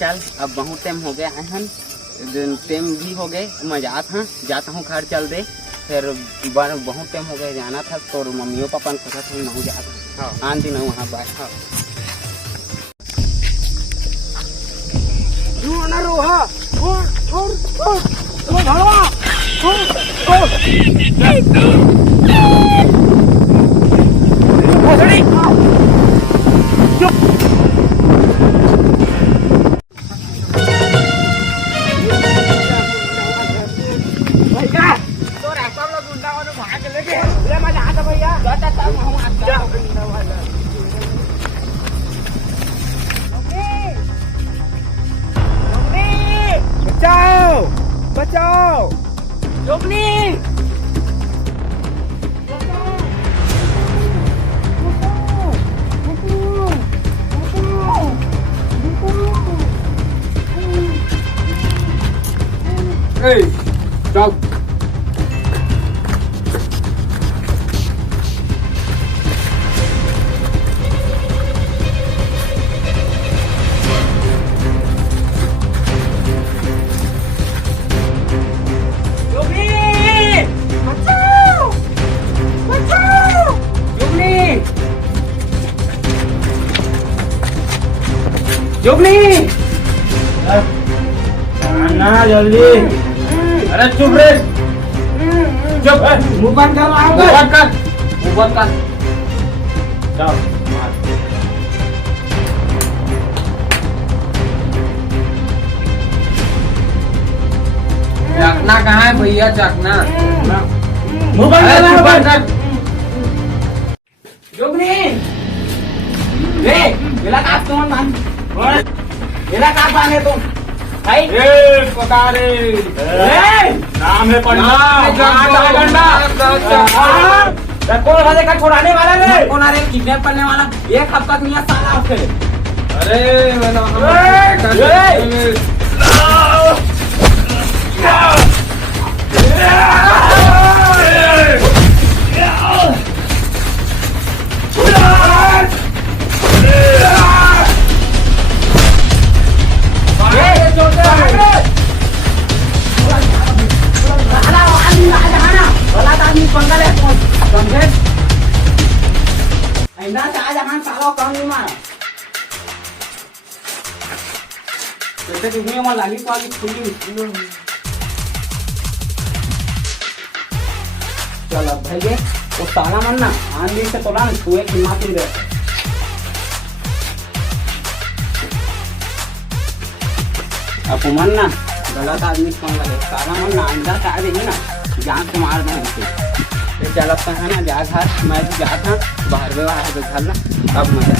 चल अब बहुत टाइम हो गया है, टाइम भी हो गए, मैं जाता हूँ घर चल दे। फिर बहुत टाइम हो गया जाना था, तो मम्मियों पापा ने सोचा था मैं जाता आन दिन वहाँ बाय। बचाओ बचाओ जोगनी चल जोगनी ना जल्दी। अरे चुप रे, चुप। मुंह बंद कर रहा मुंह बंद कर, मुंह बंद कर। जाओ मार। चकना कहाँ है भैया? चकना मुंह बंद कर, मुंह बंद कर। जोगनी रे गेला का तोंड मान गेला का बांधे तुम भाई पता रे नाम है गंडा कौन वाले का छोड़ाने वाला रे? कौन आ रे? किडनैप करने वाला एक हफ्ता मियां साला उसे। अरे लाली पाली खुली चल अब भाई वो साला मन ना आन दिन से तोला छुए की माती रहे। अपमान ना गलत आदमी कौन लगे, साला मन ना अंदर से आ देगी ना जान से मार देंगे। चल अब है ना जा घर, मैं भी जा था बाहर में घर ना अब मजा।